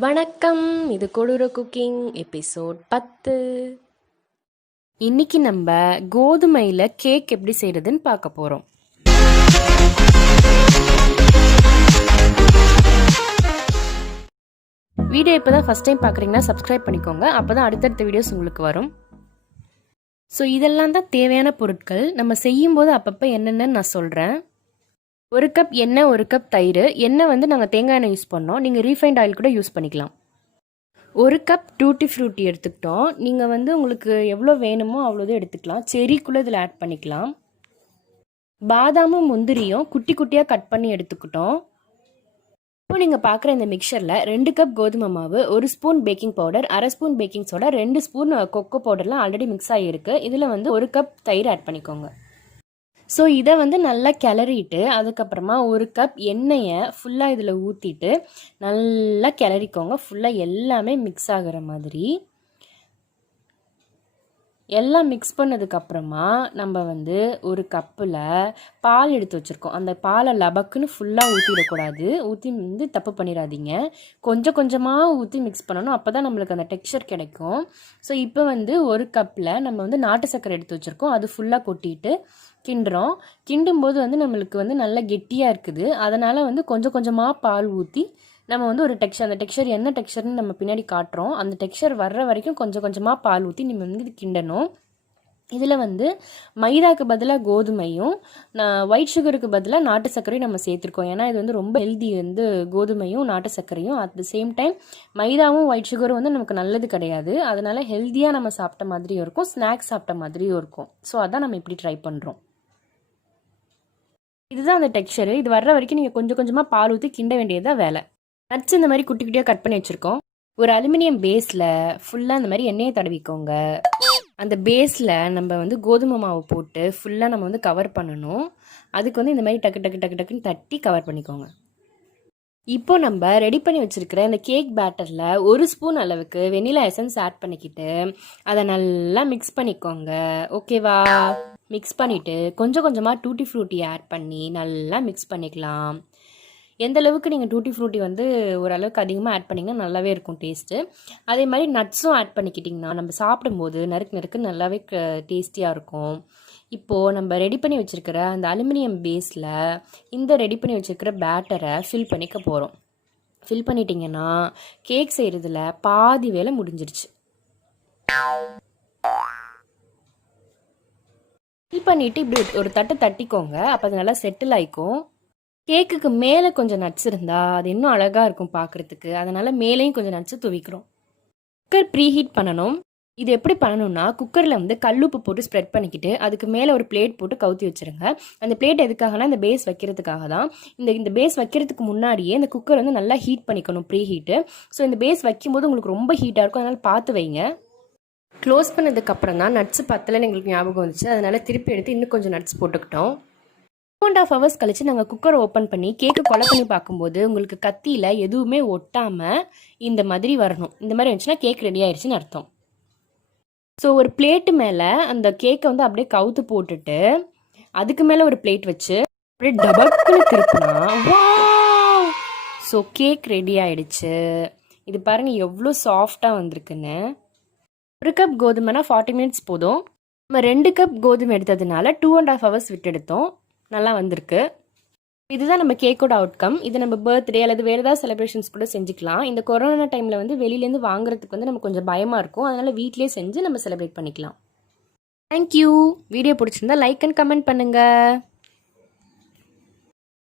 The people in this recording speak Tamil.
வணக்கம், இது கொடூர குக்கிங் எபிசோட் 10. இன்னைக்கு நம்ம கோதுமையில் கேக் எப்படி செய்யறதுன்னு பார்க்க போகிறோம். வீடியோ இப்போ தான் ஃபஸ்ட் டைம் பார்க்குறீங்கன்னா சப்ஸ்கிரைப் பண்ணிக்கோங்க, அப்போ தான் அடுத்தடுத்த வீடியோஸ் உங்களுக்கு வரும். ஸோ இதெல்லாம் தான் தேவையான பொருட்கள். நம்ம செய்யும்போது அப்பப்போ என்னென்னு நான் சொல்கிறேன். 1 கப் எண்ணெய், 1 கப் தயிர். எண்ணெய் வந்து நாங்கள் தேங்காய் எண்ணெய் யூஸ் பண்ணோம், நீங்கள் ரீஃபைண்ட் ஆயில் கூட யூஸ் பண்ணிக்கலாம். 1 கப் டூட்டி ஃப்ரூட்டி எடுத்துக்கிட்டோம். நீங்கள் வந்து உங்களுக்கு எவ்வளோ வேணுமோ அவ்வளோதான் எடுத்துக்கலாம். செரிக்குள்ளே இதில் ஆட் பண்ணிக்கலாம். பாதாமும் முந்திரியும் குட்டி குட்டியாக கட் பண்ணி எடுத்துக்கிட்டோம். இப்போ நீங்கள் பார்க்குற இந்த மிக்சரில் 2 கப் கோதுமை மாவு, 1 spoon baking powder, 1/2 spoon baking soda, 2 spoon cocoa பவுடர்லாம் ஆல்ரெடி மிக்ஸ் ஆகியிருக்கு. இதில் வந்து 1 கப் தயிர் ஆட் பண்ணிக்கோங்க. ஸோ இதை வந்து நல்லா கிளறிட்டு அதுக்கப்புறமா 1 கப் எண்ணெயை ஃபுல்லாக இதில் ஊற்றிட்டு நல்லா கிளறிக்கோங்க. ஃபுல்லாக எல்லாமே மிக்ஸ் ஆகிற மாதிரி எல்லாம் மிக்ஸ் பண்ணதுக்கப்புறமா நம்ம வந்து 1 கப்பில் பால் எடுத்து வச்சுருக்கோம். அந்த பாலை லபக்குன்னு ஃபுல்லாக ஊற்றிடக்கூடாது, ஊற்றி வந்து தப்பு பண்ணிடாதீங்க. கொஞ்சம் கொஞ்சமாக ஊற்றி மிக்ஸ் பண்ணணும், அப்போ தான் நம்மளுக்கு அந்த டெக்ஸ்சர் கிடைக்கும். ஸோ இப்போ வந்து 1 கப்பில் நம்ம வந்து நாட்டு சர்க்கரை எடுத்து வச்சுருக்கோம், அது ஃபுல்லாக கொட்டிட்டு கிண்டுறோம். கிண்டும்போது வந்து நம்மளுக்கு வந்து நல்லா கெட்டியாக இருக்குது. அதனால் வந்து கொஞ்சம் கொஞ்சமாக பால் ஊற்றி நம்ம வந்து ஒரு டெக்ஸ்சர், அந்த டெக்ஸ்சர் என்ன டெக்ஸ்சர்னு நம்ம பின்னாடி காட்டுறோம், அந்த டெக்ஸ்சர் வர்ற வரைக்கும் கொஞ்சம் கொஞ்சமாக பால் ஊற்றி நம்ம வந்து இது கிண்டணும். இதில் வந்து மைதாக்கு பதிலாக கோதுமையும், ஒயிட் சுகருக்கு பதிலாக நாட்டு சர்க்கரையும் நம்ம சேர்த்துருக்கோம். ஏன்னா இது வந்து ரொம்ப ஹெல்தி, வந்து கோதுமையும் நாட்டு சர்க்கரையும். அட் த சேம் டைம் மைதாவும் ஒயிட் சுகரும் வந்து நமக்கு நல்லது கிடையாது. அதனால் ஹெல்த்தியாக நம்ம சாப்பிட்ட மாதிரியும் இருக்கும், ஸ்நாக்ஸ் சாப்பிட்ட மாதிரியும் இருக்கும். ஸோ அதான் நம்ம இப்படி ட்ரை பண்ணுறோம். இதுதான் அந்த டெக்ஸ்சரு. இது வர்ற வரைக்கும் நீங்கள் கொஞ்சம் கொஞ்சமாக பால் ஊற்றி கிண்ட வேண்டியதுதான் வேலை. நட்ஸ் இந்த மாதிரி குட்டி குட்டியாக கட் பண்ணி வச்சுருக்கோம். ஒரு அலுமினியம் பேஸில் ஃபுல்லாக இந்த மாதிரி எண்ணெயை தடவிக்கோங்க. அந்த பேஸில் நம்ம வந்து கோதுமை மாவு போட்டு ஃபுல்லாக நம்ம வந்து கவர் பண்ணணும். அதுக்கு வந்து இந்த மாதிரி டக்கு டக்கு டக்கு டக்குன்னு தட்டி கவர் பண்ணிக்கோங்க. இப்போ நம்ம ரெடி பண்ணி வச்சுருக்கிற இந்த கேக் பேட்டரில் 1 ஸ்பூன் அளவுக்கு வெனிலா எசன்ஸ் ஆட் பண்ணிக்கிட்டு அதை நல்லா மிக்ஸ் பண்ணிக்கோங்க. ஓகேவா? மிக்ஸ் பண்ணிவிட்டு கொஞ்சம் கொஞ்சமாக டூட்டி ஃப்ரூட்டி ஆட் பண்ணி நல்லா மிக்ஸ் பண்ணிக்கலாம். எந்த அளவுக்கு நீங்கள் டூட்டி ஃப்ரூட்டி வந்து ஓரளவுக்கு அதிகமாக ஆட் பண்ணிங்கன்னா நல்லாவே இருக்கும் டேஸ்ட்டு. அதே மாதிரி நட்ஸும் ஆட் பண்ணிக்கிட்டிங்கன்னா நம்ம சாப்பிடும்போது நறுக்கு நறுக்கு நல்லாவே டேஸ்டியாக இருக்கும். இப்போது நம்ம ரெடி பண்ணி வச்சுருக்கிற அந்த அலுமினியம் பேஸில் இந்த ரெடி பண்ணி வச்சுருக்கிற பேட்டரை ஃபில் பண்ணிக்க போகிறோம். ஃபில் பண்ணிட்டீங்கன்னா கேக் செய்கிறதுல பாதி வேலை முடிஞ்சிருச்சு. ஃபில் பண்ணிவிட்டு இப்படி ஒரு தட்டை தட்டிக்கோங்க, அப்போ அது நல்லா செட்டில் ஆகிக்கும். கேக்குக்கு மேலே கொஞ்சம் நட்ஸ் இருந்தால் அது இன்னும் அழகாக இருக்கும் பார்க்குறதுக்கு. அதனால் மேலேயும் கொஞ்சம் நட்ஸு துவிக்கிறோம். குக்கர் ப்ரீஹீட் பண்ணணும். இது எப்படி பண்ணணும்னா, குக்கரில் வந்து கல்லுப்பு போட்டு ஸ்ப்ரெட் பண்ணிக்கிட்டு அதுக்கு மேலே ஒரு பிளேட் போட்டு கவுத்தி வச்சுருங்க. அந்த பிளேட் எதுக்காகனா இந்த பேஸ் வைக்கிறதுக்காக தான். இந்த பேஸ் வைக்கிறதுக்கு முன்னாடியே இந்த குக்கர் வந்து நல்லா ஹீட் பண்ணிக்கணும், ப்ரீ ஹீட்டு. ஸோ இந்த பேஸ் வைக்கும்போது உங்களுக்கு ரொம்ப ஹீட்டாக இருக்கும், அதனால் பார்த்து வைங்க. க்ளோஸ் பண்ணதுக்கப்புறம் தான் நட்ஸ் பத்தலைன்னு எங்களுக்கு ஞாபகம் வந்துச்சு, அதனால் திருப்பி எடுத்து இன்னும் கொஞ்சம் நட்ஸ் போட்டுக்கிட்டோம். 2.5 hours கழிச்சு நாங்கள் குக்கரை ஓப்பன் பண்ணி கேக்கு கொலை பண்ணி பார்க்கும்போது உங்களுக்கு கத்தியில் எதுவுமே ஒட்டாமல் இந்த மாதிரி வரணும். இந்த மாதிரி இருந்துச்சுன்னா கேக் ரெடி ஆயிடுச்சுன்னு அர்த்தம். ஸோ ஒரு பிளேட்டு மேலே அந்த கேக்கை வந்து அப்படியே கவுத்து போட்டுட்டு அதுக்கு மேலே ஒரு பிளேட் வச்சு அப்படியே டபக்குன்னு திருப்பினா ஸோ கேக் ரெடி ஆயிடுச்சு. இது பாருங்கள் எவ்வளோ சாஃப்டாக வந்திருக்குன்னு. 1 கப் கோதுமைனா 40 minutes போதும். நம்ம 2 கப் கோதுமை எடுத்ததுனால 2.5 hours விட்டு எடுத்தோம். நல்லா வந்திருக்கு. இதுதான் நம்ம கேக்கோட அவுட்கம். இது நம்ம பர்த்டே அல்லது வேறு ஏதாவது செலிப்ரேஷன்ஸ் கூட செஞ்சுக்கலாம். இந்த கொரோனா டைமில் வந்து வெளியிலேருந்து வாங்குறதுக்கு வந்து நம்ம கொஞ்சம் பயமாக இருக்கும், அதனால் வீட்டிலே செஞ்சு நம்ம செலிப்ரேட் பண்ணிக்கலாம். தேங்க்யூ. வீடியோ பிடிச்சிருந்தா லைக் அண்ட் கமெண்ட் பண்ணுங்கள்.